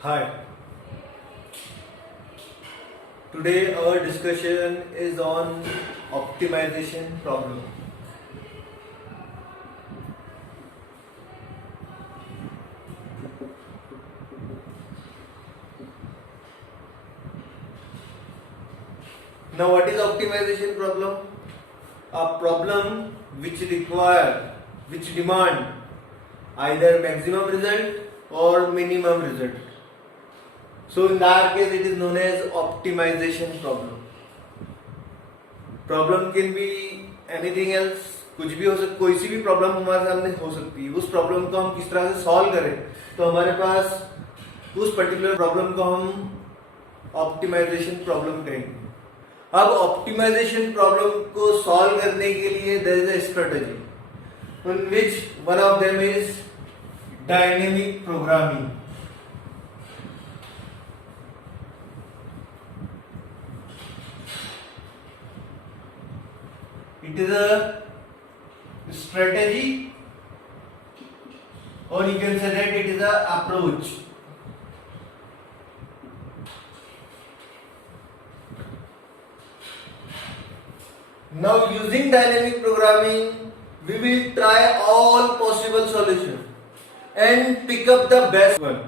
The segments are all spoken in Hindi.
Hi, today our discussion is on optimization problem. Now, what is optimization problem? A problem which demand either maximum result or minimum result. So, in that case, it is known as optimization problem. Problem can be anything else. कुछ भी हो सकता, कोई सी भी प्रॉब्लम हमारे सामने हो सकती है. उस प्रॉब्लम को हम किस तरह से सॉल्व करें, तो हमारे पास उस पर्टिकुलर प्रॉब्लम को हम ऑप्टिमाइजेशन प्रॉब्लम कहेंगे. अब ऑप्टिमाइजेशन प्रॉब्लम को सॉल्व करने के लिए there is a strategy in which one of them is dynamic programming. It is a strategy, or you can say that it is a approach. Now, using dynamic programming, we will try all possible solutions and pick up the best one.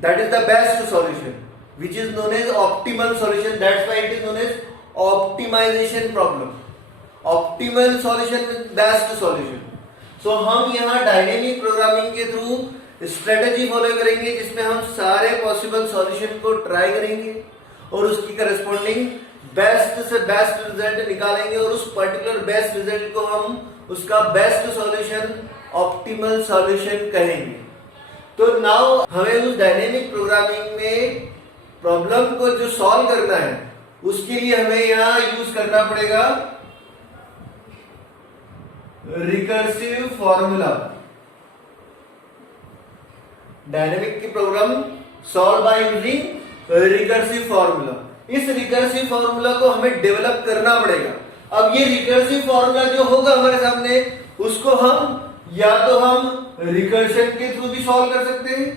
That is the best solution, which is known as optimal solution. That's why it is known as optimization problem. Optimal solution means best solution. So हम यहाँ डायनेमिक प्रोग्रामिंग के थ्रू स्ट्रेटेजी फॉलो करेंगे जिसमें हम सारे पॉसिबल सॉल्यूशन को ट्राई करेंगे और उसकी करस्पॉन्डिंग बेस्ट से बेस्ट रिजल्ट निकालेंगे और उस पर्टिकुलर बेस्ट रिजल्ट को हम उसका बेस्ट सॉल्यूशन ऑप्टिमल सॉल्यूशन कहेंगे. तो नाउ हमें उस डायनेमिक प्रोग्रामिंग में प्रॉब्लम को जो सॉल्व करना है उसके लिए हमें यहाँ यूज करना पड़ेगा रिकर्सिव फॉर्मूला. डायनेमिक की problem solve by using recursive formula. इस रिकर्सिव फॉर्मूला को हमें डेवलप करना पड़ेगा. अब ये रिकर्सिव फॉर्मूला जो होगा हमारे सामने उसको हम या तो हम रिकर्शन के थ्रू भी सॉल्व कर सकते हैं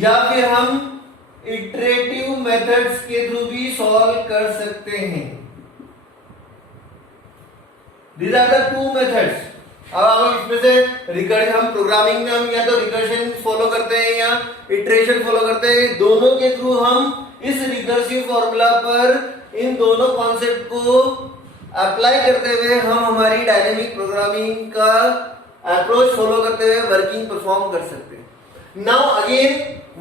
या फिर हम इटरेटिव मेथड्स के थ्रू भी सॉल्व कर सकते हैं. These are the two methods. अब हम इसमें से रिकर्शन, हम प्रोग्रामिंग में हम या तो रिकर्शन फॉलो करते हैं या इटरेशन फॉलो करते हैं. दोनों के थ्रू हम इस रिकर्सिव फॉर्मूला पर इन दोनों कॉन्सेप्ट को अप्लाई करते हुए हम हमारी डायनेमिक प्रोग्रामिंग का अप्रोच फॉलो करते हुए वर्किंग परफॉर्म कर सकते हैं. Now again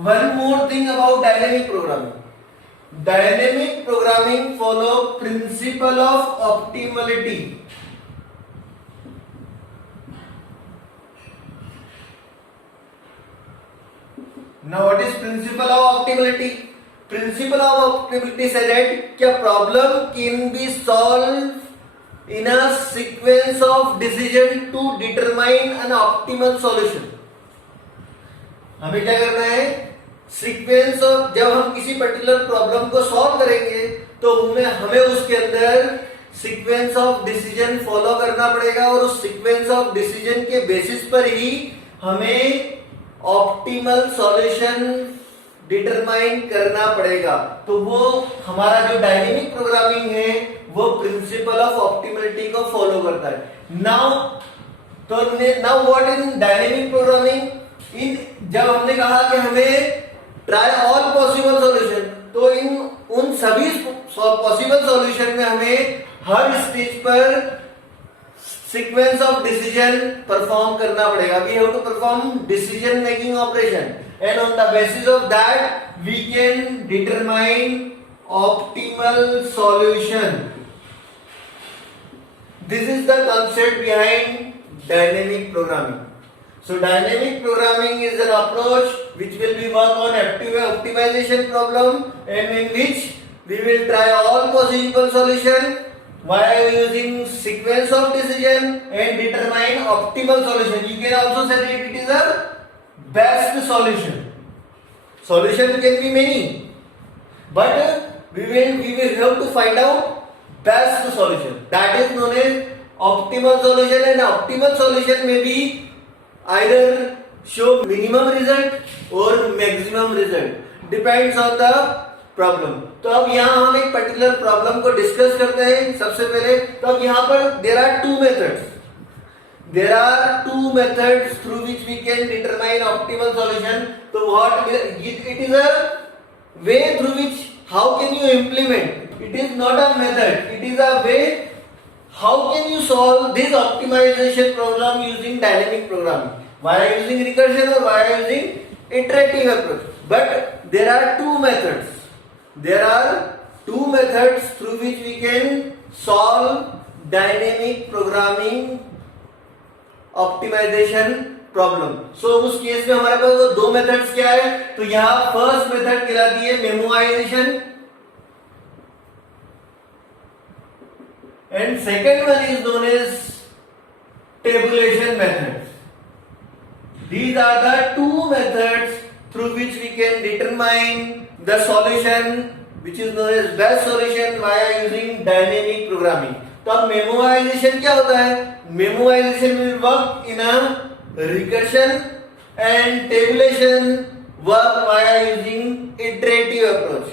one more thing about dynamic programming. Dynamic programming follow principal of optimality. Now, what is principle of optimality? Principle of optimality says that a problem can be solved in a sequence of decision to determine an optimal solution. हमें क्या करना है? सीक्वेंस ऑफ, जब हम किसी पर्टिकुलर प्रॉब्लम को सॉल्व करेंगे तो हमें उसके अंदर सीक्वेंस ऑफ डिसीजन फॉलो करना पड़ेगा और उस सीक्वेंस ऑफ डिसीजन के बेसिस पर ही हमें ऑप्टिमल सॉल्यूशन डिटरमाइन करना पड़ेगा. तो वो हमारा जो डायनेमिक प्रोग्रामिंग है वो प्रिंसिपल ऑफ ऑप्टिमलिटी को फॉलो करता है. Now what in dynamic programming, in जब हमने कहा कि हमें ट्राई ऑल पॉसिबल सॉल्यूशन, तो इन उन सभी पॉसिबल सॉल्यूशन में हमें हर स्टेज पर सीक्वेंस ऑफ डिसीजन परफॉर्म करना पड़ेगा. We have to perform decision making operation and on the basis of that we can determine optimal solution. This is the concept behind dynamic programming. So dynamic programming is an approach which will be work on optimization problem and in which we will try all possible solution while using sequence of decision and determine optimal solution. You can also say that it is a best solution. Solution can be many, but we will have to find out best solution. That is known as optimal solution, and optimal solution may be either show minimum result or maximum result, depends on the problem. तो अब यहाँ हम एक पर्टिकुलर प्रॉब्लम को डिस्कस करते हैं सबसे पहले। तो अब यहाँ पर there are two methods through which we can determine optimal solution. तो what it is a way through which how can you implement, it is not a method, it is a way how can you solve this optimisation problem using dynamic programming, via using recursion or via using iterative approach. But there are two methods through which we can solve dynamic programming optimization problem. So उस केस में हमारे पास वो दो मेथड्स क्या है? तो यहाँ फर्स्ट मेथड कहलाती है memoisation and second one is known as tabulation method. These are the two methods through which we can determine the solution which is known as best solution via using dynamic programming. तो अब मेमोइजेशन क्या होता है? Memoisation will work in a recursion and tabulation work via using iterative approach.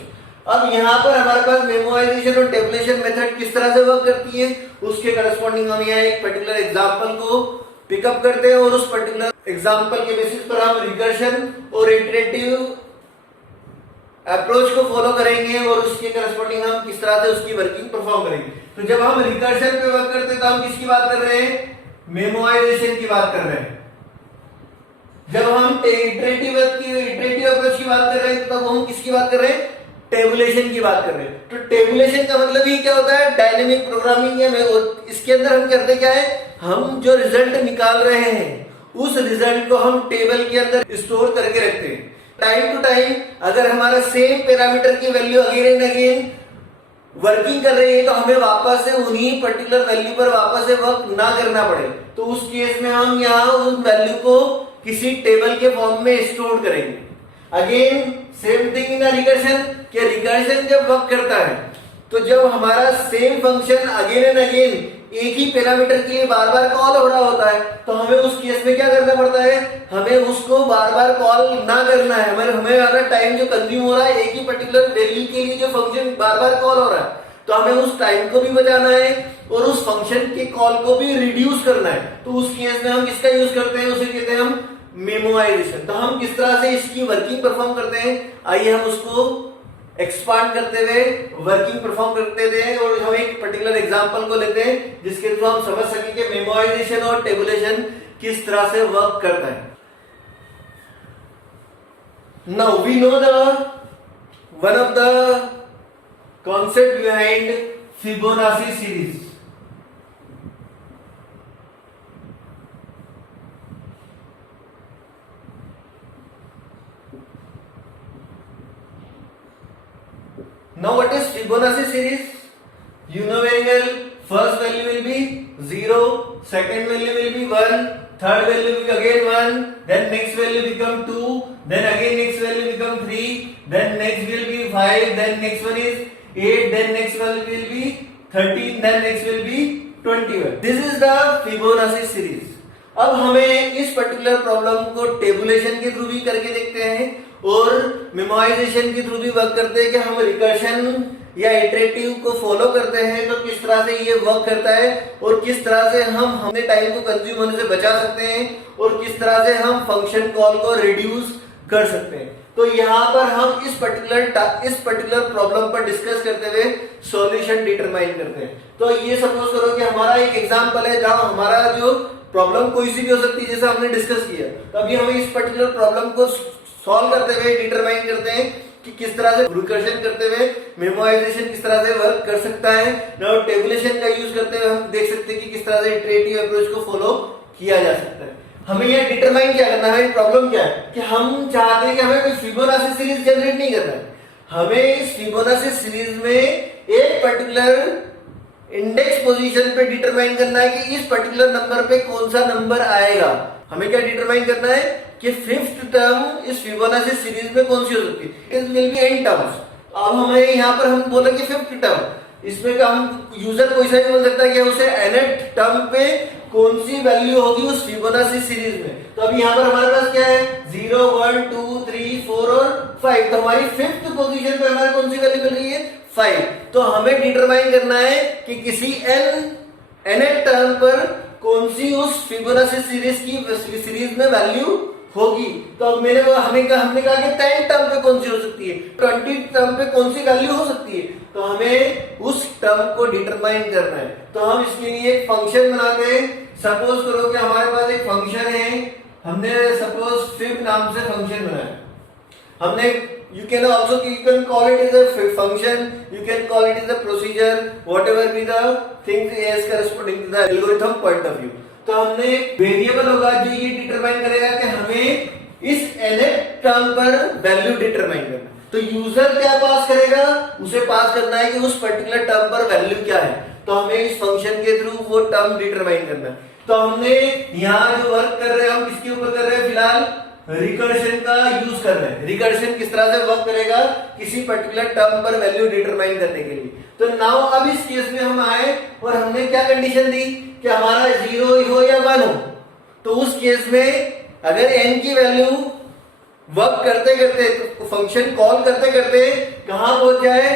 अब यहाँ पर हमारे पास मेमोइजेशन और टेबुलेशन मेथड किस तरह से वर्क करती है उसके करस्पॉन्डिंग हम यहाँ एक पर्टिकुलर एग्जांपल को पिकअप करते हैं और उस पर्टिकुलर एग्जांपल के बेसिस पर हम रिकर्शन और इटरेटिव अप्रोच को फॉलो करेंगे और उसके करस्पॉन्डिंग हम किस तरह से उसकी वर्किंग परफॉर्म करेंगे। तो जब हम रिकर्शन पे वर्क करते हैं तो हम किसकी बात कर रहे हैं? मेमोइजेशन की बात कर रहे हैं। जब हम इटरेटिव अप्रोच की बात कर रहे हैं तब हम किसकी बात कर रहे हैं? टेबुलेशन की बात कर रहे हैं। तो टेबुलेशन का मतलब ही क्या होता है? डायनेमिक प्रोग्रामिंग है। इसके अंदर हम करते क्या है? हम जो रिजल्ट निकाल रहे हैं उस रिजल्ट को हम टेबल के अंदर स्टोर करके रखते हैं। टाइम टू टाइम अगर हमारा सेम पैरामीटर की value again and again working कर रही है तो हमें वापस से उन्हीं पर्टिकुलर वैल्यू पर वापस से वर्क ना करना पड़े। तो उस केस में हम यहाँ उस वैल्यू को किसी टेबल के फॉर्म में स्टोर करेंगे। Again same thing in recursion कि रिकर्शन जब वर्क करता है तो जब हमारा same function again and again एक ही पैरामीटर के लिए बार बार कॉल हो रहा होता है तो हमें उस केस में क्या करना पड़ता है? हमें उसको बार बार कॉल ना करना है। हमें हमारा टाइम जो कंज्यूम हो रहा है एक ही पर्टिकुलर वैल्यू के लिए जो फंक्शन बार बार कॉल हो रहा है तो हमें उस टाइम को भी बचाना है और उस फंक्शन के कॉल को भी रिड्यूस करना है। तो उस केस में हम किसका यूज करते हैं? उसे कहते हैं हम मेमोइजेशन। तो हम किस तरह से इसकी वर्किंग परफॉर्म करते हैं आइए हम उसको एक्सपांड करते हुए वर्किंग परफॉर्म करते थे और हम एक पर्टिकुलर एग्जांपल को लेते हैं जिसके थ्रू हम समझ सके कि मेमोइजेशन और टेबुलेशन किस तरह से वर्क करता है। Now we know the one of the concept behind Fibonacci series. Now what is Fibonacci series? You know very well, first value will be 0, second value will be 1, third value will be again 1, then next value become 2, then again next value become 3, then next will be 5, then next one is 8, then next value will be 13, then next will be 21. This is the Fibonacci series. अब हमें इस पर्टिकुलर प्रॉब्लम को टेबुलेशन के थ्रू भी करके देखते हैं और मेमोइजेशन के थ्रू भी वर्क करते हैं कि हम रिकर्शन या इटरेटिव को फॉलो करते हैं तो किस तरह से ये वर्क करता है और किस तरह से हम अपने टाइम को कंज्यूम होने से बचा सकते हैं और किस तरह से हम फंक्शन कॉल को रिड्यूस कर सकते हैं। तो यहाँ पर हम इस पर्टिकुलर प्रॉब्लम पर डिस्कस करते हुए सॉल्यूशन डिटरमाइन करते हैं। तो ये सपोज करो कि हमारा एक एग्जांपल है जहां हमारा जो प्रॉब्लम कोई सी भी हो सकती है जैसा हमने डिस्कस किया। तो अभी हम इस पर्टिकुलर प्रॉब्लम को सॉल्व करते हुए डिटरमाइन करते हैं कि किस तरह से रिकर्शन करते हुए मेमोइजेशन किस तरह से वर्क कर सकता है। नाउ टेबुलेशन का यूज करते हुए हम देख सकते हैं कि किस तरह से इटरेटिव अप्रोच को फॉलो किया जा सकता है। हमें यह डिटरमाइन क्या करना है? प्रॉब्लम क्या है कि हम चाहते हैं कि हमें कोई फिबोनाची सीरीज जनरेट नहीं करना है। हमें इस फिबोनाची सीरीज में एक पर्टिकुलर इंडेक्स पोजीशन पे डिटरमाइन करना है कि इस पर्टिकुलर नंबर पे कौन सा नंबर आएगा। हमें क्या डिटरमाइन करना है कि फिफ्थ टर्म इस फिबोनाची सीरीज में कौन सी हो सकती है? It will be n terms. अब हमें यहाँ पर हम बोले कि फिफ्थ टर्म, इसमें का हम यूजर कोई सा भी बोल सकता है कि उसे nth टर्म पे कौन सी वैल्यू होगी उस फिबोनाची सीरीज में। तो अभी यहाँ पर हमारे पास क्या है 0 1 2 3 4 और 5, तो हमारी फिफ्थ पोजीशन पे हमारे कौन सी वैल्यू मिल रही है 5। तो हमें डिटरमाइन करना है कि किसी nth टर्म पर कौन सी उस फिबोनाची सीरीज में वैल्यू होगी। तो अब हमने कहा कि 10 टर्म पे कौन सी हो सकती है, 20 टर्म पे कौन सी वैल्यू हो सकती है, तो हमें उस टर्म को डिटरमाइन करना है। तो हम इसके लिए एक फंक्शन बनाते हैं। सपोज करो कि हमारे पास एक फंक्शन है, हमने सपोज फिब नाम से फंक्शन बनाया। हमने you can call it as a function, you can call it as a procedure, whatever be the things as corresponding to the algorithm point of view। तो हमने वेरिएबल होगा जो ये डिटरमाइन करेगा कि हमें इस nth टर्म पर वैल्यू डिटरमाइन करना। तो यूजर क्या पास करेगा, उसे पास करना है कि उस पर्टिकुलर टर्म पर वैल्यू क्या है। तो हमें इस फंक्शन के थ्रू वो टर्म डिटरमाइन करना है। तो हमने यहाँ जो वर्क कर रहे हैं हम किसके ऊपर कर रहे हैं, फिलहाल रिकर्शन का यूज कर रहे हैं। रिकर्शन किस तरह से वर्क करेगा, किसी पर्टिकुलर टर्म पर वैल्यू डिटरमाइन करने के लिए। तो नाउ अब इस केस में हम आए और हमने क्या कंडीशन दी कि हमारा 0 हो या 1 हो। तो उस केस में अगर n की वैल्यू वर्क करते करते फंक्शन कॉल करते करते कहां पहुंच जाए,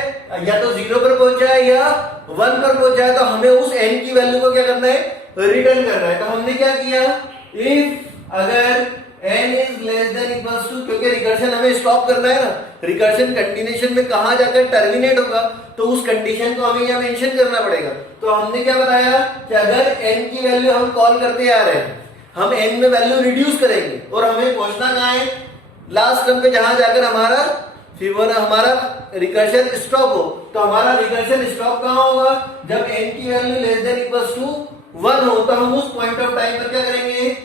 या तो 0 पर पहुंच जाए या 1 पर पहुंच जाए, तो हमें उस n की वैल्यू को क्या करना है, रिटर्न करना है। तो हमने क्या किया, इफ अगर n is less than equals to, क्योंकि रिकर्शन हमें स्टॉप करना है ना, रिकर्शन कंटिन्यूएशन में कहां जाकर टर्मिनेट होगा, तो उस कंडीशन को हमें यहां मेंशन करना पड़ेगा। तो हमने क्या बताया कि अगर n की वैल्यू हम कॉल करते आ रहे हैं, हम n में वैल्यू रिड्यूस करेंगे और हमें पहुंचना कहां है, लास्ट टर्म पे जहां जाकर हमारा रिकर्शन स्टॉप हो। तो हमारा रिकर्शन स्टॉप कहां होगा, जब n की value less than equals to 1 हो। तो हम उस पॉइंट ऑफ टाइम पर क्या करेंगे,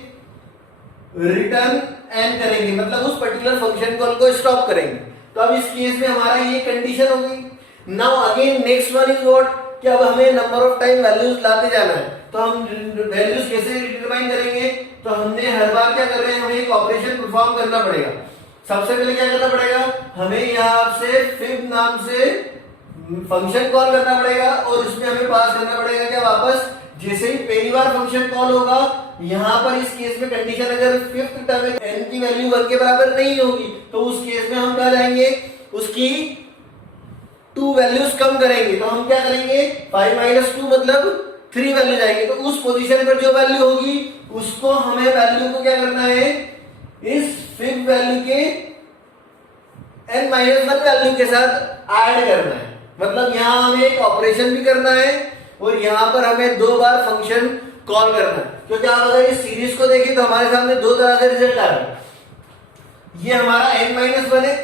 रिटर्न n करेंगे, मतलब उस पर्टिकुलर फंक्शन कॉल को स्टॉप करेंगे। तो अब इस केस में हमारा ये कंडीशन हो गई। Now again next one is what, कि अब हमें नंबर ऑफ टाइम वैल्यूज लाते जाना है। तो हम वैल्यूज कैसे डिटरमाइन करेंगे, तो हमने हर बार क्या कर रहे हैं, हमें एक ऑपरेशन परफॉर्म करना पड़ेगा। सबसे पहले क्या करना पड़ेगा, हमें यहाँ से फिब नाम से फंक्शन कॉल करना पड़ेगा और उसमें हमें पास करना पड़ेगा क्या, वापस जैसे ही पहली बार फंक्शन कॉल होगा, यहां पर इस केस में कंडीशन अगर फिफ्थ टर्म में n की वैल्यू 1 के बराबर नहीं होगी, तो उस केस में हम क्या जाएंगे, उसकी 2 वैल्यूज कम करेंगे। तो हम क्या करेंगे, 5 - 2 मतलब 3 वैल्यू जाएंगे। तो उस पोजीशन पर जो वैल्यू होगी उसको हमें वैल्यू को क्या करना है, इस फिफ्थ वैल्यू के n-1 वैल्यू के साथ ऐड करना है। मतलब यहां हमें एक ऑपरेशन भी करना है और यहां पर हमें 2 बार फंक्शन कॉल करना है। क्योंकि आप अगर इस सीरीज को देखें तो हमारे सामने 2 तरह से रिजल्ट आ रहा है। ये हमारा n-1 है,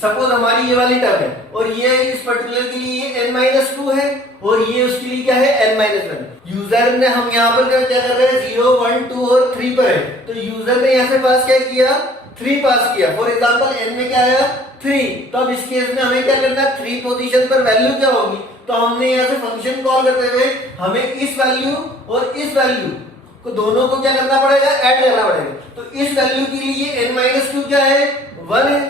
सपोज हमारी ये वाली टर्म है, और ये इस पर्टिकुलर के लिए ये n-2 है और ये उसके लिए क्या है n-1। यूजर ने, हम यहाँ पर क्या कर रहे हैं, 0 1 2 और 3 पर है। तो यूजर ने यहाँ से पास क्या किया, 3 पास किया। फॉर एग्जाम्पल n में क्या आया 3। तो अब इस केस में हमें क्या करना है, 3 पोजीशन पर वैल्यू क्या होगी। तो हमने यहाँ से फंक्शन कॉल करते हुए हमें इस वैल्यू और इस वैल्यू को दोनों को क्या करना पड़ेगा, ऐड करना पड़ेगा। तो इस वैल्यू के लिए n-2 क्या है, 1 है,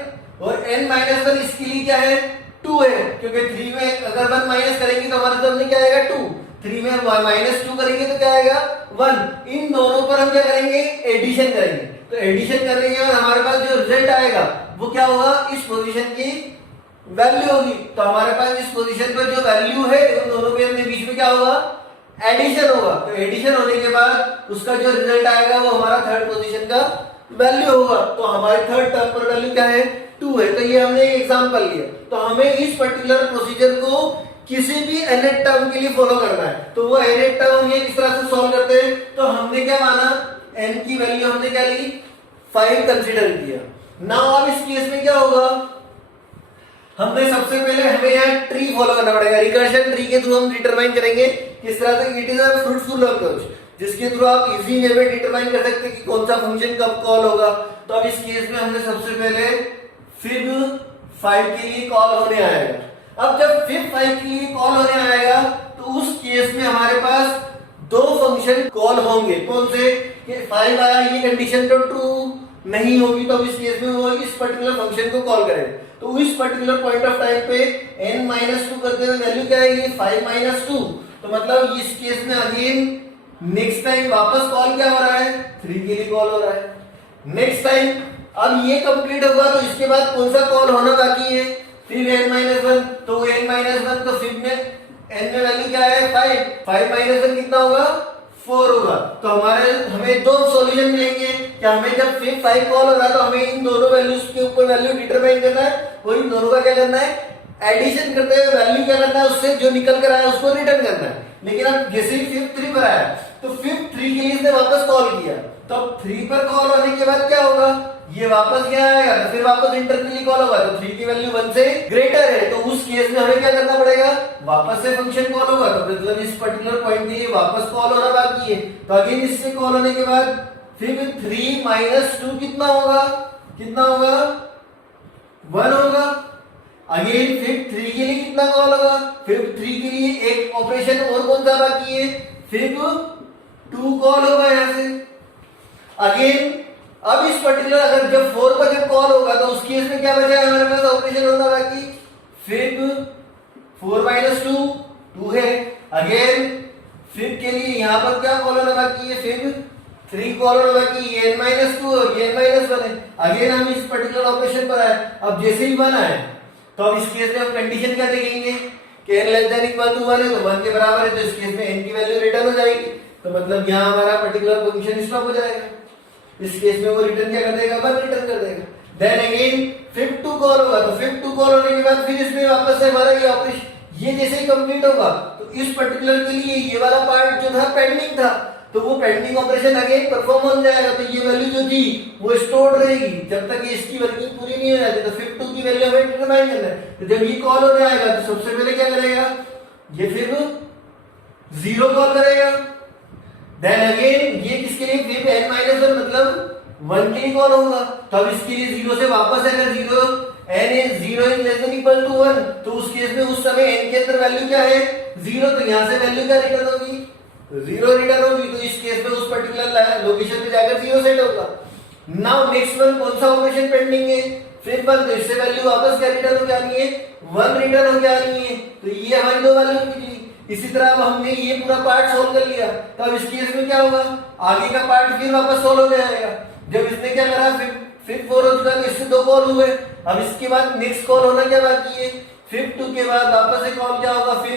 और n-1 इसके लिए क्या है, 2 है। क्योंकि 3 में अगर 1 माइनस करेंगे तो हमारे सामने क्या आएगा 2, 3 में -2 करेंगे तो क्या आएगा 1। इन दोनों पर हम क्या करेंगे, एडिशन करेंगे। तो एडिशन करेंगे और हमारे पास जो रिजल्ट आएगा वो क्या होगा, इस पोजीशन की वैल्यू होगी। तो हमारे पास इस पोजीशन पर जो वैल्यू है उन दोनों के बीच में क्या होगा, एडिशन होगा। तो एडिशन होने के बाद उसका जो रिजल्ट आएगा वो हमारा थर्ड पोजीशन का वैल्यू होगा। तो हमारे थर्ड टर्म पर वैल्यू क्या है, 2 है। तो ये हमने एक एग्जांपल लिया। तो हमें इस पर्टिकुलर प्रोसीजर को किसी भी nth टर्म के लिए फॉलो करना है। तो वो nth टर्म ये किस तरह से सॉल्व करते हैं, तो हमने क्या माना, n की वैल्यू हमने क्या ली, 5 कंसीडर किया। नाउ अब इस केस में क्या होगा, हमने सबसे पहले हमें यहाँ ट्री फॉलो करना पड़ेगा। रिकर्शन ट्री के थ्रू हम डिटरमाइन करेंगे किस तरह से, it is a fruitful approach जिसके थ्रू आप इजी वे में डिटरमाइन कर सकते हैं कि कौन सा फंक्शन कब कॉल होगा। तो अब इस केस में हमने सबसे पहले फिब 5 के लिए कॉल होने आएगा। अब जब फिब 5 के लिए कॉल होने आएगा तो उस केस में हमारे पास 2 फंक्शन कॉल होंगे। कौन से, कि 5 आया, ये कंडीशन तो ट्रू नहीं होगी, तो इस केस में वो इस पर्टिकुलर फंक्शन को कॉल करेगा। तो इस पर्टिकुलर पॉइंट ऑफ टाइम पे n-2 करते हुए वैल्यू क्या है, ये 5 - 2। तो मतलब इस केस में अगेन नेक्स्ट टाइम वापस कॉल क्या हो रहा है, 3 के लिए कॉल हो रहा है। नेक्स्ट टाइम अब ये कंप्लीट होगा तो इसके बाद कौन सा कॉल होना बाकी है, फिर n-1, तो n-1 तो फिर में n में वैल्यू क्या है 5 माइनस 1 कितना होगा 4 होगा। तो हमें दो सॉल्यूशन मिलेंगे कि हमें जब फिर 5 कॉल हो रहा है तो हमें इन दोनों वैल्यूज के ऊपर वैल्यू डिटरमाइन करना है और इन दोनों का क्या करना है, एडिशन करते हुए वैल्यू क्या करना है, उससे जो निकल कर आया उसको रिटर्न करना है। लेकिन अब जैसे ही फिफ्थ 3 पर आया तो फिफ्थ 3 के लिए इसने वापस कॉल किया, तो अब 3 पर कॉल होने के बाद क्या होगा, ये वापस क्या आएगा, तो फिर वापस इंटर के लिए कॉल होगा, तो 3 की वैल्यू 1 से ग्रेटर है, तो उस केस में हमें क्या करना पड़ेगा, वापस से फंक्शन कॉल होगा। तो मतलब इस पर्टिकुलर पॉइंट के लिए वापस कॉल होना बाकी है, तो अगेन इससे कॉल होने के बाद फिर 3 माइनस 2 कितना होगा 1 होगा। अगेन फिर 3 के लिए कितना कॉल होगा, फिर 3 के लिए एक ऑपरेशन और कौन सा बाकी है, फिर 2 कॉल होगा यहां से। अगेन अब इस पर्टिकुलर अगर जब 4 पर जब कॉल होगा तो उस केस में क्या बचा है हमारे पास ऑपरेशन होना बाकी, फिर 4 माइनस 2 है। अगेन फिर के लिए यहां पर क्या कॉल होना बाकी है, फिर 3 कॉल होना बाकी है, n-2 और n-1 है। अगेन हम इस पर्टिकुलर ऑपरेशन पर आए, अब जैसे ही 1 आए तो अब इस केस में हम कंडीशन क्या देखेंगे कि n less than equal to 1 है, तो 1 के बराबर है, तो इस केस में n की वैल्यू रिटर्न हो जाएगी, तो मतलब यहां हमारा पर्टिकुलर फंक्शन स्टॉप हो जाएगा। इस केस में वो रिटर्न क्या कर देगा, 1 रिटर्न कर देगा। देन अगेन फिर 2 कॉल होगा, तो फिर 2 कॉल होने के बाद फिर इसमें वापस से हमारा ये ऑपरेशन ये जैसे ही कंप्लीट होगा तो इस पर्टिकुलर के लिए ये वाला पार्ट जो था पेंडिंग था, तो वो पेंडिंग ऑपरेशन अगेन परफॉर्म हो जाएगा, तो ये वैल्यू जो थी वो स्टोर्ड रहेगी जब तक इसकी वर्किंग पूरी नहीं हो जाती। तो फिर 2 की वैल्यू हमें डिटरमाइन करना है, तो जब ये कॉल हो जाएगा तो सबसे पहले क्या करेगा, ये फिर 0 कॉल करेगा। देन अगेन ये किसके लिए, फिर n-1 मतलब 1 के लिए कॉल होगा, तो अब इसके लिए 0 से वापस अगर 0 n is 0 is less than equal to 1, तो उस केस में उस समय n के अंदर वैल्यू क्या है 0, तो यहां से वैल्यू क्या रिटर्न होगी, 0 रिटर्न होगी। तो इस केस में उस पर्टिकुलर लोकेशन पे जाकर 0 सेट होगा। नाउ नेक्स्ट वन कौन सा ऑपरेशन पेंडिंग है, फिर 1, तो इससे वैल्यू वापस क्या रिटर्न हो जानी है 1 रिटर्न हो जानी है, तो ये हमारी दो वैल्यू निकली। इसी तरह अब हमने ये पूरा पार्ट सोल्व कर लिया, तो अब इस केस में क्या होगा, आगे का पार्ट फिर वापस सोल्व हो जाएगा। जब इसने क्या करा फिर 4 हो चुका, तो इससे 2 कॉल हुए। अब इसके बाद नेक्स्ट कॉल होना क्या बाकी है, फिर 2 के बाद वापस से कॉल क्या होगा, फिर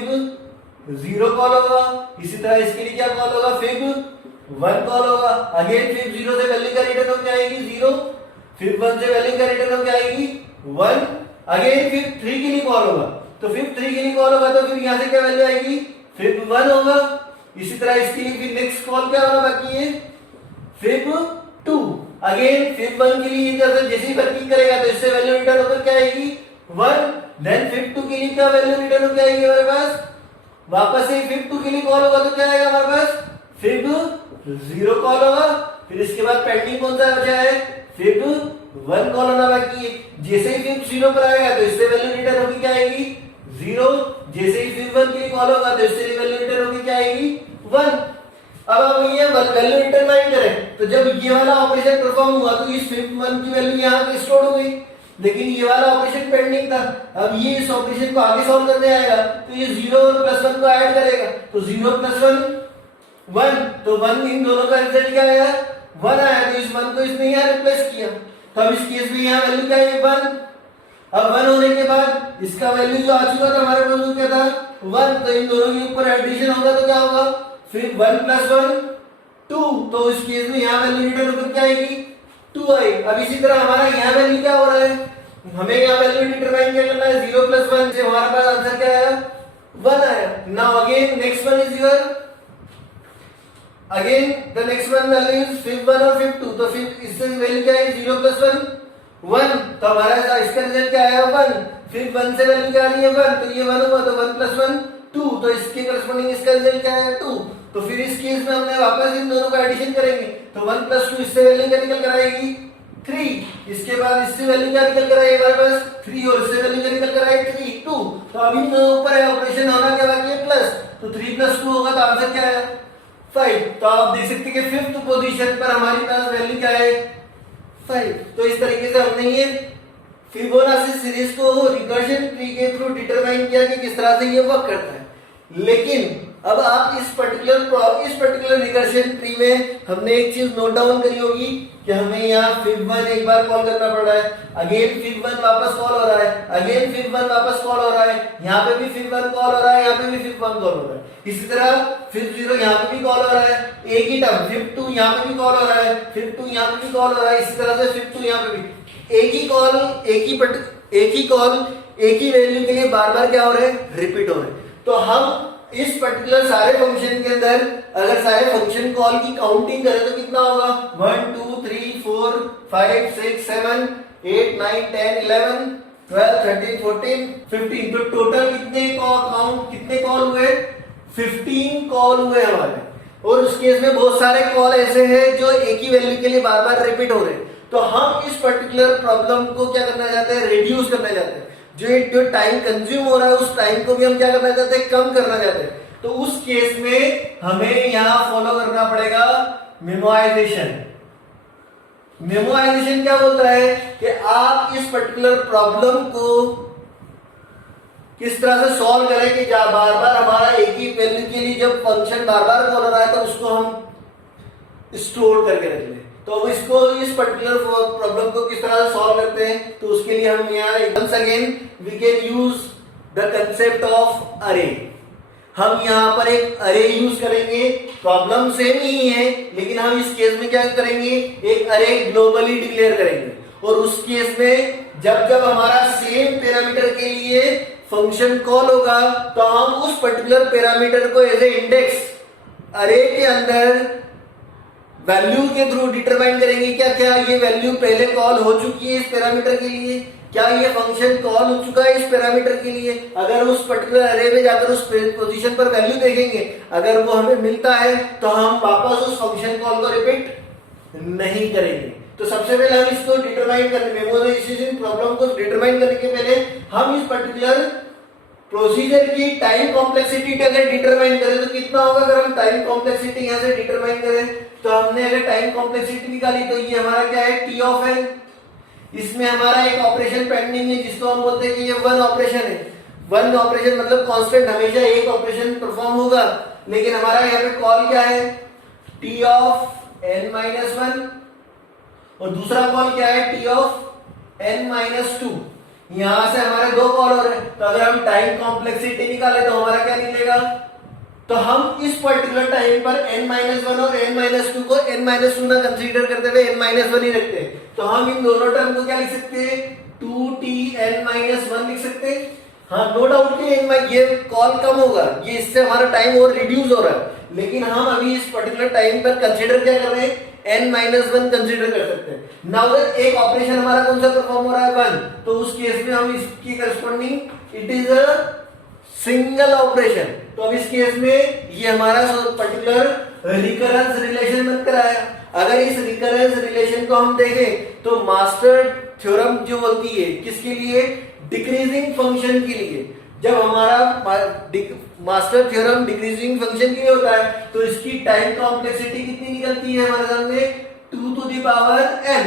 0 कॉल होगा। इसी तरह इसके लिए क्या कॉल होगा, फिर 1 कॉल होगा। अगेन फिर 0 से वैल्यू का रिटर्न हो जाएगी 0, फिर 1 से वैल्यू का रिटर्न हो जाएगी 1। अगेन फिर 3 के लिए कॉल होगा, तो फिर 3 के लिए कॉल होगा, तो फिर यहां से क्या वैल्यू आएगी, फिर 1 होगा। इसी तरह इसके लिए फिर नेक्स्ट कॉल क्या होना बाकी है, फिर 2। अगेन फिर 1 के लिए जैसे ही वर्किंग करेगा तो इससे वैल्यू रिटर्न होकर क्या आएगी 1। देन फिर 2 के लिए क्या वैल्यू रिटर्न होकर आएगी हमारे पास, वापस से फिर 2 के लिए कॉल होगा, तो क्या आएगा हमारे पास, फिर 0 कॉल होगा। फिर इसके बाद पेंडिंग कौन सा बचा है, फिर 1 कॉल होना बाकी है। जैसे ही फिर 0 पर आएगा तो इससे वैल्यू रिटर्न होगी क्या आएगी 0। जैसे ही फिर 1 के लिए कॉल होगा तो इससे वैल्यू रिटर्न होगी क्या आएगी 1। अब हम ये वैल्यू डिटरमाइन करें, तो जब ये वाला ऑपरेशन परफॉर्म हुआ तो इस फिफ्थ 1 की वैल्यू यहाँ पे स्टोर हो गई, लेकिन ये वाला ऑपरेशन पेंडिंग था। अब ये इस ऑपरेशन को आगे सॉल्व करने आएगा तो ये 0 और +1 को ऐड करेगा, तो 0 + 1 1, तो 1 इन दोनों का रिजल्ट क्या आया 1 आया, तो इस 1 को इसने यहाँ रिप्लेस किया, तो अब इस केस में यहाँ वैल्यू क्या है 1। अब 1 होने के बाद इसका वैल्यू जो आ चुका था हमारे पास वो क्या था 1, तो इन दोनों के ऊपर एडिशन होगा तो क्या होगा, फिर 1 + 1 2, तो इस केस में यहाँ वैल्यू रिटर्न होकर क्या आएगी 2 आई। अब इसी तरह हमारा यहाँ वैल्यू क्या हो रहा है, हमें यहाँ वैल्यू डिटरमाइन क्या करना है, 0 + 1 से हमारे पास आंसर क्या आया 1 आया। Now again next one is your, again the next one value is फिर 1 और फिर 2, तो फिर इससे वैल्यू क्या है 0 + 1 1, तो हमारा इसका रिजल्ट क्या आया 1। फिर 1 से वैल्यू क्या आ रही है 1, तो ये 1 हुआ, तो 1 + 1 2, तो इसके करस्पॉन्डिंग इसका रिजल्ट क्या है 2। तो फिर इस केस में हमने वापस इन दोनों का एडिशन करेंगे, तो 1 + 2 इससे वैल्यू क्या निकल कर आएगी 3। इसके बाद इससे वैल्यू क्या निकल कर आएगी हमारे पास 3, और इससे वैल्यू क्या निकल कर आएगी 3 2। तो अभी तो ऊपर है ऑपरेशन होना क्या बाकी है प्लस, तो 3 + 2 होगा, तो आंसर क्या है 5। तो आप देख सकते हैं कि फिफ्थ पोजीशन पर हमारी पास वैल्यू क्या है 5। तो इस तरीके से हमने ये फिबोनाची सीरीज को रिकर्जन ट्री के थ्रू डिटरमाइन किया कि किस तरह से ये वर्क करता है। लेकिन अब आप इस पर्टिकुलर रिकर्शन ट्री में हमने एक चीज नोट डाउन करी होगी कि हमें यहाँ fib1 एक बार कॉल करना पड़ रहा है, अगेन fib1 वापस कॉल हो रहा है, अगेन fib1 वापस कॉल हो रहा है, यहाँ पे भी fib1 कॉल हो रहा है, यहाँ पे भी fib1 कॉल हो रहा है, इसी तरह fib0 यहाँ पे भी कॉल हो रहा है, एक ही टर्म fib2 यहाँ पे भी कॉल हो रहा है, fib2 यहाँ पे भी कॉल हो रहा है, इसी तरह से fib2 यहाँ पे भी एक ही कॉल एक ही वैल्यू के लिए बार बार क्या हो रहे हैं, रिपीट हो रहे हैं। तो हम इस पर्टिकुलर सारे फंक्शन के अंदर अगर सारे फंक्शन कॉल की काउंटिंग करें तो कितना होगा, 1 2 3 4 5 6 7 8 9 10 11 12 13 14 15, तो टोटल कितने कॉल हुए, 15 कॉल हुए हमारे। और उस केस में बहुत सारे कॉल ऐसे हैं जो एक ही वैल्यू के लिए बार बार रिपीट हो रहे हैं। तो हम इस पर्टिकुलर प्रॉब्लम को क्या करना चाहते हैं, रिड्यूस करना चाहते हैं। जो टाइम कंज्यूम हो रहा है उस टाइम को भी हम क्या करना चाहते हैं, कम करना चाहते हैं। तो उस केस में हमें यहां फॉलो करना पड़ेगा मेमोराइजेशन। मेमोराइजेशन क्या बोलता है कि आप इस पर्टिकुलर प्रॉब्लम को किस तरह से सॉल्व करें कि बार बार हमारा एक ही वैल्यू के लिए जब फंक्शन बार बार कॉल हो रहा है तो उसको हम स्टोर करके रख लें। तो इसको इस पर्टिकुलर प्रॉब्लम को किस तरह से सॉल्व करते हैं, तो उसके लिए हम यहाँ once again we can use the concept of array. हम यहाँ पर एक अरे यूज करेंगे, प्रॉब्लम सेम ही है लेकिन हम इस केस में क्या करेंगे, एक अरे ग्लोबली डिक्लेयर करेंगे। और उस केस में जब जब हमारा सेम पैरामीटर के लिए फंक्शन कॉल होगा तो हम उस पर्टिकुलर पैरामीटर को एज ए इंडेक्स अरे के अंदर वैल्यू के थ्रू डिटरमाइन करेंगे क्या क्या ये वैल्यू पहले कॉल हो चुकी है इस पैरामीटर के लिए, क्या ये फंक्शन कॉल हो चुका है इस पैरामीटर के लिए। अगर उस पर्टिकुलर अरे में जाकर उस पोजीशन पर वैल्यू देखेंगे, अगर वो हमें मिलता है तो हम वापस उस फंक्शन कॉल को रिपीट नहीं करेंगे। तो सबसे पहले हम इसको डिटरमाइन करने, मेमोराइजेशन प्रॉब्लम को डिटरमाइन करने के पहले हम इस पर्टिकुलर प्रोसीजर की टाइम कॉम्प्लेक्सिटी अगर डिटरमाइन करें तो कितना होगा। अगर हम टाइम कॉम्प्लेक्सिटी यहां से डिटरमाइन करें तो हमने अगर टाइम कॉम्प्लेक्सिटी निकाली तो ये हमारा क्या है, टी ऑफ एन। इसमें हमारा एक ऑपरेशन पेंडिंग है जिसको हम बोलते हैं कि ये वन ऑपरेशन है। वन ऑपरेशन मतलब कांस्टेंट, हमेशा एक ऑपरेशन परफॉर्म होगा, लेकिन हमारा यहाँ पे कॉल क्या है, T of N minus one, और दूसरा कॉल क्या है, T of N minus two. यहां से हमारे दो कॉल हो रहे हैं, तो अगर हम टाइम कॉम्प्लेक्सिटी निकाले तो हमारा क्या निकलेगा, तो हम इस पर्टिकुलर टाइम पर n-1 और n-2 को n-2 ना कंसीडर करते हुए n-1 ही रखते हैं। तो हम इन दोनों टर्म को क्या लिख सकते हैं, 2t(n-1) लिख सकते हैं। हाँ, नो डाउट कि ये कॉल कम होगा, ये इससे हमारा टाइम और रिड्यूस हो रहा है, लेकिन हम अभी इस पर्टिकुलर टाइम पर कंसीडर क्या कर रहे हैं, n-1 कंसीडर कर सकते हैं। नाउ एक ऑपरेशन हमारा कौन सा परफॉर्म हो रहा है, 1, तो उस केस में हम इसकी corresponding it is a single operation. तो अब इस केस में ये हमारा पर्टिकुलर रिकरेंस रिलेशन बनकर आया। अगर इस रिकरेंस रिलेशन को हम देखें तो मास्टर थ्योरम जो बोलती है किसके लिए, डिक्रीजिंग फंक्शन के लिए। जब हमारा मास्टर थ्योरम डिक्रीजिंग फंक्शन के लिए होता है तो इसकी टाइम कॉम्प्लेक्सिटी कितनी निकलती है हमारे सामने, 2n।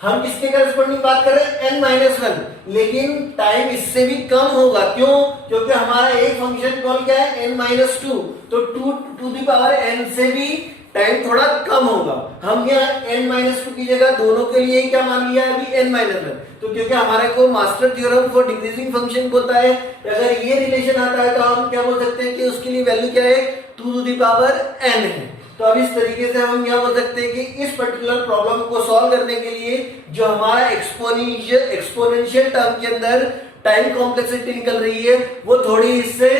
हम किसके करस्पॉन्डिंग बात कर रहे हैं, n-1, लेकिन टाइम इससे भी कम होगा। क्यों, क्योंकि हमारा एक फंक्शन कॉल क्या है, n-2, तो 2n से भी टाइम थोड़ा कम होगा। हम यहाँ n-2 की जगह दोनों के लिए क्या मान लिया है अभी, n-1। तो क्योंकि हमारे को master theorem for decreasing function बोलता है, अगर ये रिलेशन आता है तो हम क्या बोल सकते हैं कि उसके लिए वैल्यू क्या है, 2n है। तो अब इस तरीके से हम क्या बोल सकते हैं कि इस पर्टिकुलर प्रॉब्लम को सॉल्व करने के लिए जो हमारा एक्सपोनेंशियल टर्म के अंदर टाइम कॉम्प्लेक्सिटी निकल रही है वो थोड़ी इससे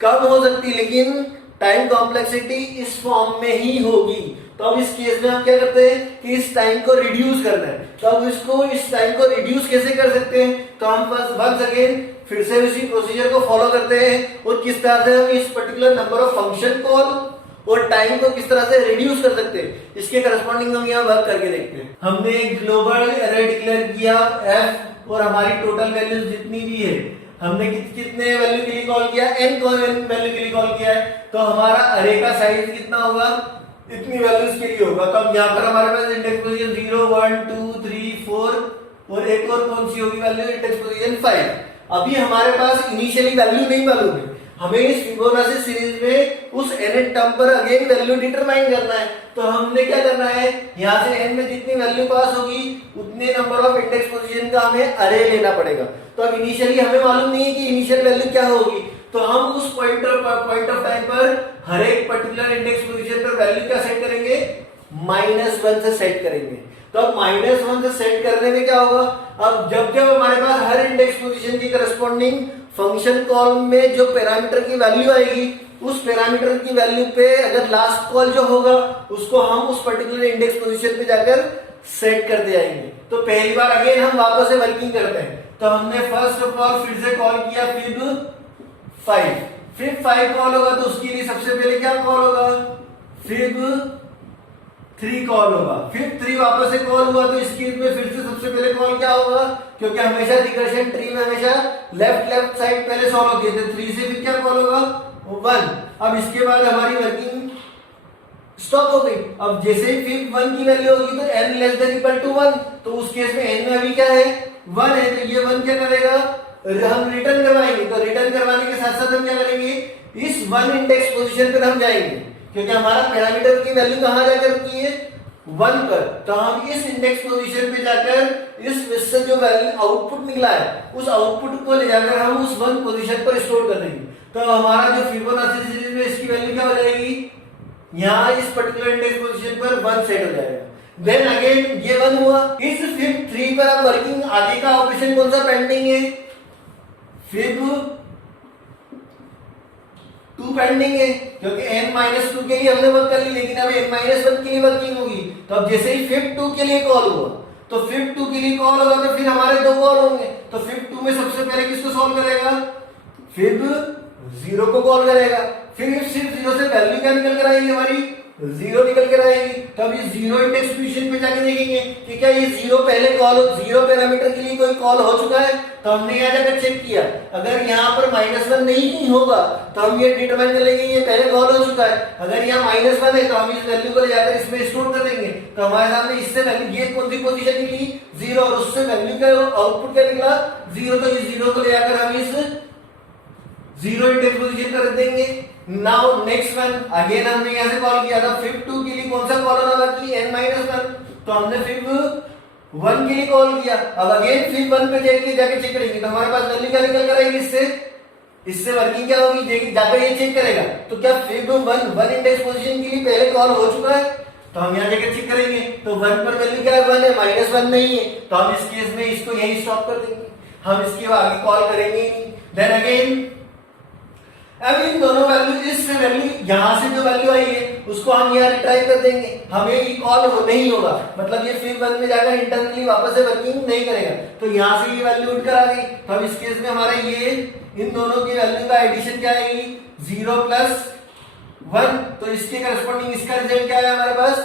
कम हो सकती है, लेकिन टाइम कॉम्प्लेक्सिटी इस फॉर्म में ही होगी। तो अब इस केस में हम क्या करते हैं कि इस टाइम को रिड्यूस करना है। तो अब इस टाइम को रिड्यूस कैसे कर सकते हैं, तो हम वंस अगेन फिर से उसी प्रोसीजर को फॉलो करते हैं और किस तरह से हम इस particular number of function call और टाइम को किस तरह से रिड्यूस कर सकते हैं, इसके करस्पॉन्डिंग हम यहाँ वर्क करके देखते हैं। हमने एक ग्लोबल अरे डिक्लेयर किया f और हमारी टोटल वैल्यूज जितनी भी है हमने कितने वैल्यू के लिए कॉल किया, n को वैल्यू के लिए कॉल किया है। तो हमारा अरे का साइज कितना होगा, इतनी वैल्यूज के लिए होगा। तो अब यहाँ पर हमारे पास इंडेक्स पोजीशन 0 1 2 3 4 और एक और कौन सी होगी वैल्यू, इंडेक्स पोजीशन 5। अभी हमारे पास इनिशियली वैल्यू नहीं मालूम है, हमें इस फिबोनाची सीरीज में उस nth टर्म पर अगेन वैल्यू डिटरमाइन करना है। तो हमने क्या करना है, यहाँ से n में जितनी वैल्यू पास होगी उतने नंबर ऑफ इंडेक्स पोजीशन का हमें अरे लेना पड़ेगा। तो अब इनिशियली हमें मालूम नहीं है कि इनिशियल वैल्यू क्या होगी, तो हम उस पॉइंट ऑफ टाइम पर हर एक पर्टिकुलर इंडेक्स पोजीशन पर वैल्यू क्या सेट करेंगे, -1 से सेट करेंगे। तो अब -1 से सेट करने में क्या होगा, अब जब हमारे पास हर इंडेक्स पोजीशन की करस्पॉन्डिंग फंक्शन कॉल में जो पैरामीटर की वैल्यू आएगी, उस पैरामीटर की वैल्यू पे अगर लास्ट कॉल जो होगा उसको हम उस पर्टिकुलर इंडेक्स पोजीशन पे जाकर सेट कर दे आएंगे। तो पहली बार अगेन हम वापस से वर्किंग करते हैं। तो हमने फर्स्ट ऑफ ऑल फिर से कॉल किया फिब 5, फिब 5 कॉल होगा तो उसके लिए सबसे पहले क्या कॉल होगा, फिब 3 कॉल होगा। फिर 3 वापस से कॉल हुआ तो इसके में फिर से सबसे पहले कॉल क्या होगा, क्योंकि हमेशा रिकर्शन ट्री में हमेशा लेफ्ट साइड पहले सॉल्व होती है, तो 3 से फिर क्या कॉल होगा, 1। अब इसके बाद हमारी वर्किंग स्टॉप हो गई। अब जैसे ही फिब 1 की वैल्यू होगी तो n less than equal to 1, तो उस केस में n में अभी क्या है, 1 है, तो ये 1 क्या करेगा, हम रिटर्न करवाएंगे। तो रिटर्न करवाने के साथ साथ हम क्या करेंगे, इस 1 इंडेक्स पोजीशन पर हम जाएंगे, क्योंकि हमारा पैरामीटर की वैल्यू कहां जाकर रुकी है, 1 पर। तो हम इस इंडेक्स पोजीशन पे जाकर इस से जो वैल्यू आउटपुट निकला है उस आउटपुट को ले जाकर हम उस 1 पोजीशन पर स्टोर कर देंगे। तो हमारा जो फिबोनाची सीरीज में इसकी वैल्यू क्या हो जाएगी, यहाँ इस पर्टिकुलर इंडेक्स पोजीशन पर 1 सेट हो जाएगा। देन अगेन ये 1 हुआ, इस फिब 3 पर अब वर्किंग आगे का ऑपरेशन कौन सा पेंडिंग है, फिब 2 पेंडिंग है, क्योंकि n-2 के लिए हमने वर्क कर ली, लेकिन अब n-1 के लिए वर्किंग होगी। तो अब जैसे ही फिब 2 के लिए कॉल हुआ, तो फिब 2 के लिए कॉल होगा तो फिर हमारे 2 कॉल होंगे। तो फिब 2 में सबसे पहले किसको सॉल्व करेगा, फिब 0 को कॉल करेगा। फिर सिर्फ 0 से वैल्यू क्या निकल कर आएगी, हमारी 0 निकल कर आएगी। तो अब ये 0 इंडेक्स पोजीशन पे जाके देखेंगे कि क्या ये 0 पहले कॉल, 0 पैरामीटर के लिए कोई कॉल हो चुका है। तो हमने यहाँ जाकर चेक किया, अगर यहाँ पर -1 नहीं होगा तो हम ये डिटरमाइन कर लेंगे ये पहले कॉल हो चुका है। अगर यहाँ -1 है तो हम इस वैल्यू को ले जाकर इसमें स्टोर कर देंगे। तो हमारे सामने इससे वैल्यू ये कौन सी पोजीशन निकली, 0, और उससे वैल्यू का आउटपुट क्या निकला, 0। तो इस 0 को ले जाकर हम इस 0 इंडेक्स पोजीशन कर देंगे। नाउ नेक्स्ट वन, अगेन हमने यहां से कॉल किया था, फिब 2 के लिए कौन सा कॉल होना बाकी, n-1, तो हमने फिब 1 के लिए कॉल किया। अब अगेन फिब 1 पे जाके चेक करेंगे, तो हमारे पास वैल्यू क्या निकल कर आएगी, इससे वर्किंग क्या होगी, जाकर ये चेक करेगा। तो क्या फिब 1 इंडेक्स पोजीशन के लिए पहले कॉल हो चुका है, तो हम यहाँ जाकर चेक करेंगे। तो 1 पर वैल्यू क्या है, 1 है, -1 नहीं है, तो हम इस केस में इसको यही स्टॉप कर देंगे, हम इसके आगे कॉल करेंगे ही नहीं। देन अगेन अब इन दोनों वैल्यू, इस वैल्यू यहां से जो वैल्यू आई है उसको हम यहाँ रिट्राई कर देंगे, हमें ये कॉल नहीं होगा, मतलब ये फिब 1 में जाकर इंटरनली वापस से वर्किंग नहीं करेगा। तो यहाँ से ये वैल्यू उठकर आ गई। तो अब इस केस में हमारा ये इन दोनों की वैल्यू का एडिशन क्या आएगी, 0 + 1, तो इसके करस्पॉन्डिंग इसका रिजल्ट क्या आया, हमारे पास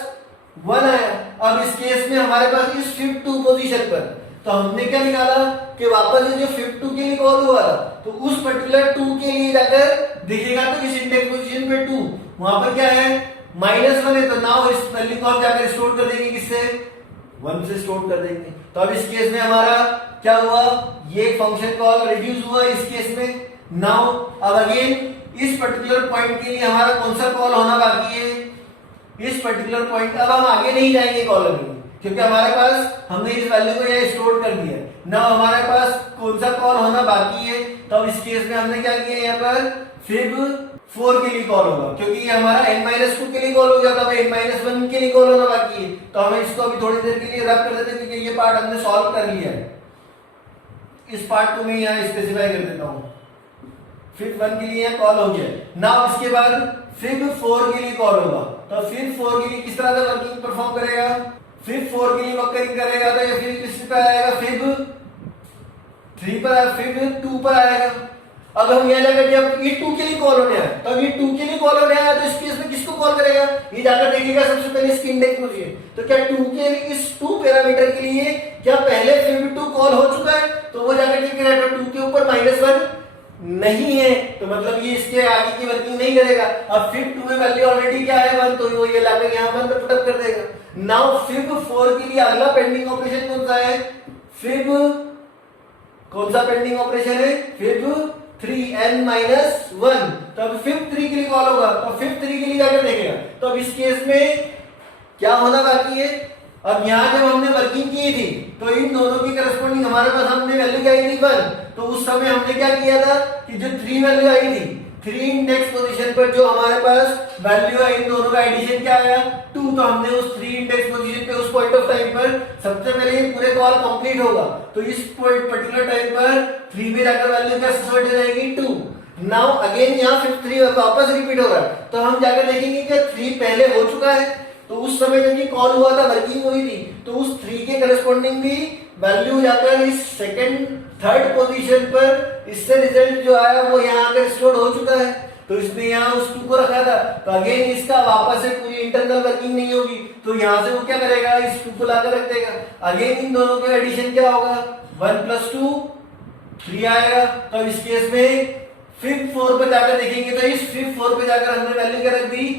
1 आया। अब इस केस में हमारे पास इस फिब 2 पोजीशन पर तो हमने क्या निकाला कि वापस जो फिब 2 के लिए कॉल हुआ था, तो उस पर्टिकुलर 2 के लिए जाकर देखिएगा तो इस इंडेक्स पोजीशन पे 2, वहां पर क्या है, -1 है, तो नाउ इस वैल्यू को हम जाकर स्टोर कर देंगे, किससे, 1 से स्टोर कर देंगे। तो अब इस केस में हमारा क्या हुआ, ये फंक्शन कॉल रिड्यूस हुआ इस केस में। नाउ अब अगेन इस पर्टिकुलर पॉइंट के लिए हमारा कौन सा कॉल होना बाकी है, इस पर्टिकुलर पॉइंट, अब हम आगे नहीं जाएंगे कॉल में, क्योंकि हमारे पास हमने इस वैल्यू को यहाँ स्टोर कर दिया। ना हमारे पास कौन सा कॉल होना बाकी है, तो इस केस में हमने क्या किया, यहाँ पर फिब 4 के लिए कॉल होगा, क्योंकि ये हमारा n-2 के लिए कॉल हो गया था, n-1 के लिए कॉल होना बाकी है। तो हमें इसको अभी थोड़ी देर के लिए रब कर देते हैं, क्योंकि ये पार्ट हमने सॉल्व कर लिया है। इस पार्ट को मैं यहाँ स्पेसिफाई कर देता हूँ, फिब 1 के लिए यहाँ कॉल हो गया। नाउ इसके बाद फिब 4 के लिए कॉल होगा, तो फिब 4 के लिए किस तरह से वर्किंग परफॉर्म करेगा, फिब 4 के लिए वर्किंग करेगा तो ये फिर किस पर आएगा, फिब 3 पर, फिब 2 पर आएगा। अब हम यहाँ जाकर जब ये 2 के लिए कॉल होने आया, तो ये 2 के लिए कॉल होने आया तो इस केस में किसको कॉल करेगा, ये जाकर देखिएगा सबसे पहले इसकी इंडेक्स पोजीशन। तो क्या 2 के इस 2 पैरामीटर के लिए क्या पहले फिब 2 कॉल हो चुका है, तो वो जाकर चेक करेगा, तो 2 के ऊपर -1 नहीं है, तो मतलब ये इसके आगे की वर्किंग नहीं करेगा। अब फिब 2 में वैल्यू ऑलरेडी क्या है, 1, तो वो ये लाकर यहाँ 1 पर पुटअप कर देगा। नाउ फिब 4 के लिए अगला पेंडिंग ऑपरेशन कौन सा है, फिब कौन सा पेंडिंग ऑपरेशन है, फिब 3n माइनस 1। तो अब फिफ्थ 3 के लिए कॉल होगा, तो फिफ्थ 3 के लिए जाकर देखेगा। तो अब इस केस में क्या होना बाकी है, अब यहाँ जब हमने वर्किंग की थी तो इन दोनों की करस्पॉन्डिंग हमारे पास हमने वैल्यू क्या आई थी 1। तो उस समय हमने क्या किया था कि जो 3 वैल्यू आई थी 3 इंडेक्स पोजीशन पर जो हमारे पास वैल्यू है इन दोनों का एडिशन क्या आया 2। तो हमने उस 3 इंडेक्स पोजीशन पे उस पॉइंट ऑफ टाइम पर सबसे पहले ये पूरे कॉल कंप्लीट होगा। तो इस पर्टिकुलर टाइम पर 3 में जाकर वैल्यू क्या सॉर्ट हो जाएगी 2। नाउ अगेन यहाँ 3 वापस रिपीट हो रहा है। तो हम जाकर देखेंगे कि 3 पहले हो चुका है, तो उस समय जब ये कॉल हुआ था वर्किंग हुई थी तो उस 3 के करस्पॉन्डिंग भी वैल्यू जाकर इस सेकंड थर्ड पोजीशन पर इससे रिजल्ट जो आया वो यहाँ आकर स्टोर हो चुका है। तो इसने यहाँ उस 2 को रखा था, तो अगेन इसका वापस से पूरी इंटरनल वर्किंग नहीं होगी, तो यहाँ से वो क्या करेगा इस 2 को लाकर रख देगा। अगेन इन दोनों का एडिशन क्या होगा 1 + 2 3 आएगा। तो इस केस में फिफ्थ 4 पे जाकर देखेंगे तो इस फिफ्थ 4 पे जाकर हमने वैल्यू क्या रख दी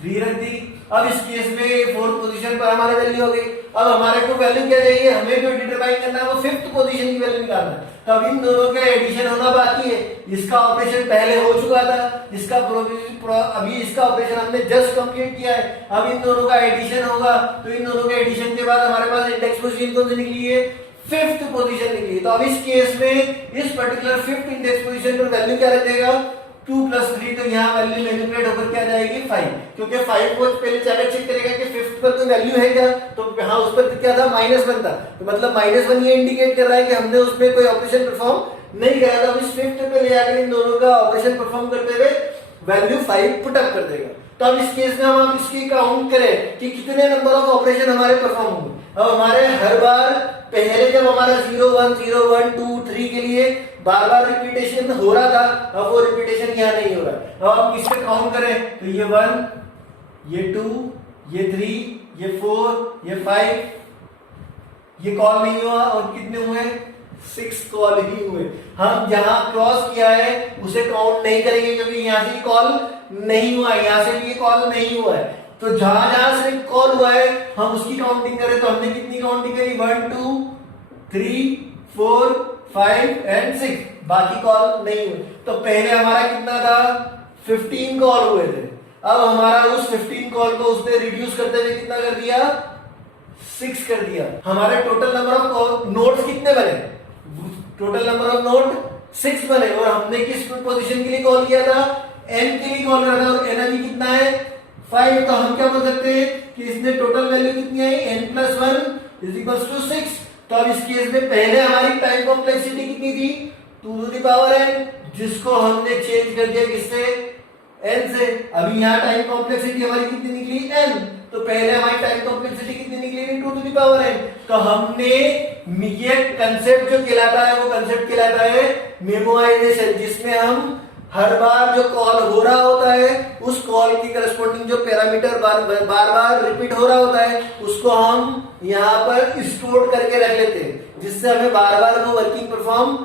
3 रख दी। अब इस केस में फोर्थ पोजीशन पर हमारी वैल्यू हो गई। अब हमारे को वैल्यू क्या चाहिए, हमें जो डिटरमाइन करना है वो फिफ्थ पोजीशन की वैल्यू निकालना है। तो अब इन दोनों का एडिशन होना बाकी है। इसका ऑपरेशन पहले हो चुका था, अभी इसका ऑपरेशन हमने जस्ट कंप्लीट किया है। अब इन दोनों का एडिशन होगा, तो इन दोनों के एडिशन के बाद हमारे पास इंडेक्स पोजीशन कौन सी निकली है फिफ्थ पोजीशन निकली। तो अब इस केस में इस पर्टिकुलर फिफ्थ इंडेक्स पोजीशन पर वैल्यू क्या रखेगा 2 + 3। तो यहाँ वैल्यू मैनिपुलेट होकर क्या जाएगी 5, क्योंकि 5 को पहले जाकर चेक करेगा कि फिफ्थ पर कोई वैल्यू है क्या। तो हाँ उस पर क्या था -1 था, तो मतलब -1 ये इंडिकेट कर रहा है कि हमने उसमें कोई ऑपरेशन परफॉर्म नहीं करा था। इस फिफ्थ पे ले जाकर इन दोनों का ऑपरेशन परफॉर्म करते हुए वैल्यू 5 पुट अप कर देगा। तो अब इस केस में हम आप इसकी काउंट करें कि कितने नंबर ऑफ ऑपरेशन हमारे परफॉर्म होंगे। अब हमारे हर बार पहले जब हमारा 0 1 0 1 2 3 के लिए बार बार रिपीटेशन हो रहा था, अब वो रिपीटेशन यहाँ नहीं हो रहा है। अब हम किससे काउंट करें तो ये 1 ये 2 ये 3 ये 4 ये 5 ये कॉल नहीं हुआ, और कितने हुए 6 कॉल ही हुए। हम जहां क्रॉस किया है उसे काउंट नहीं करेंगे क्योंकि यहाँ से कॉल नहीं हुआ है, यहाँ से भी कॉल नहीं हुआ है। तो जहां जहां से कॉल हुआ है हम उसकी काउंटिंग करें तो हमने कितनी काउंटिंग करी 1 2 3 4 5 एंड 6, बाकी कॉल नहीं हुए। तो पहले हमारा कितना था 15 कॉल हुए थे। अब हमारा उस 15 कॉल को उसने रिड्यूस करते हुए कितना कर दिया 6 कर दिया। हमारे टोटल नंबर ऑफ नोट्स कितने बने, टोटल नंबर ऑफ नोट 6 बने, और हमने किस पोजीशन के लिए कॉल किया था n के लिए कॉल किया था, और n अभी कितना है 5। तो हम क्या बोल सकते हैं कि इसने टोटल वैल्यू कितनी आई n + 1 = 6। तो अब इस केस में पहले हमारी टाइम कॉम्प्लेक्सिटी कितनी थी 2n, जिसको हमने चेंज कर दिया किससे n से। अभी यहाँ टाइम कॉम्प्लेक्सिटी हमारी कितनी निकली n, तो पहले हमारी टाइम कॉम्प्लेक्सिटी कितनी निकली 2n। तो हमने ये कंसेप्ट जो कहलाता है वो कंसेप्ट कहलाता है मेमोराइजेशन, जिसमें हम हर बार जो कॉल हो रहा होता है उस कॉल की करस्पॉन्डिंग जो पैरामीटर बार बार रिपीट हो रहा होता है उसको हम यहाँ पर स्टोर करके रख लेते हैं, जिससे हमें बार बार वो वर्किंग परफॉर्म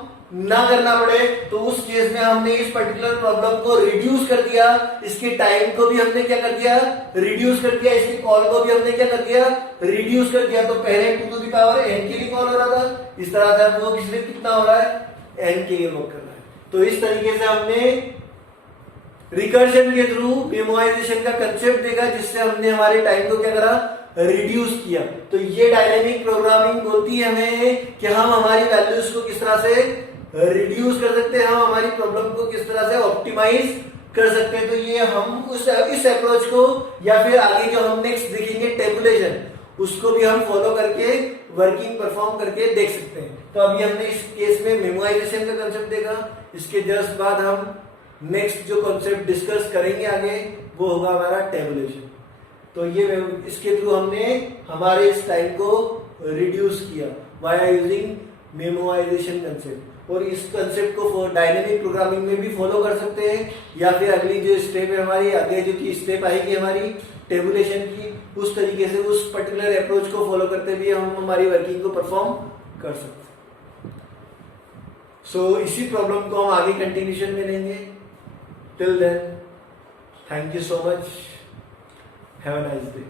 ना करना पड़े। तो उस केस में हमने इस पर्टिकुलर प्रॉब्लम को रिड्यूस कर दिया, इसके टाइम को भी हमने क्या कर दिया रिड्यूस कर दिया, इसके कॉल को भी हमने क्या कर दिया रिड्यूस कर दिया। तो पहले 2n के लिए कॉल हो रहा था, इस तरह से वो कितना हो रहा है n के लिए वर्क कर रहा है। तो इस तरीके से हमने रिकर्शन के थ्रू मेमोराइजेशन का कंसेप्ट देखा, जिससे हमने हमारे टाइम को क्या करा रिड्यूस किया। तो ये डायनेमिक प्रोग्रामिंग बोलती है हमें कि हम हमारी वैल्यूज को किस तरह से रिड्यूस कर सकते हैं, हम हमारी प्रॉब्लम को किस तरह से ऑप्टिमाइज कर सकते हैं। तो ये हम इस अप्रोच को या फिर आगे जो हम नेक्स्ट देखेंगे टेबुलेशन, उसको भी हम फॉलो करके वर्किंग परफॉर्म करके देख सकते हैं। तो अभी हमने इस केस में मेमोराइजेशन का कंसेप्ट देखा, इसके जस्ट बाद हम नेक्स्ट जो कंसेप्ट डिस्कस करेंगे आगे वो होगा हमारा टेबुलेशन। तो ये इसके थ्रू हमने हमारे इस टाइम को रिड्यूस किया वाया यूजिंग मेमोराइजेशन कंसेप्ट, और इस कंसेप्ट को डायनेमिक प्रोग्रामिंग में भी फॉलो कर सकते हैं, या फिर अगली जो स्टेप है हमारी आगे जो की स्टेप आएगी हमारी टेबुलेशन की, उस तरीके से उस पर्टिकुलर अप्रोच को फॉलो करते हुए हम हमारी वर्किंग को परफॉर्म कर सकते हैं। सो इसी प्रॉब्लम को हम आगे कंटिन्यूशन में लेंगे। Till then thank you so much, have a nice day.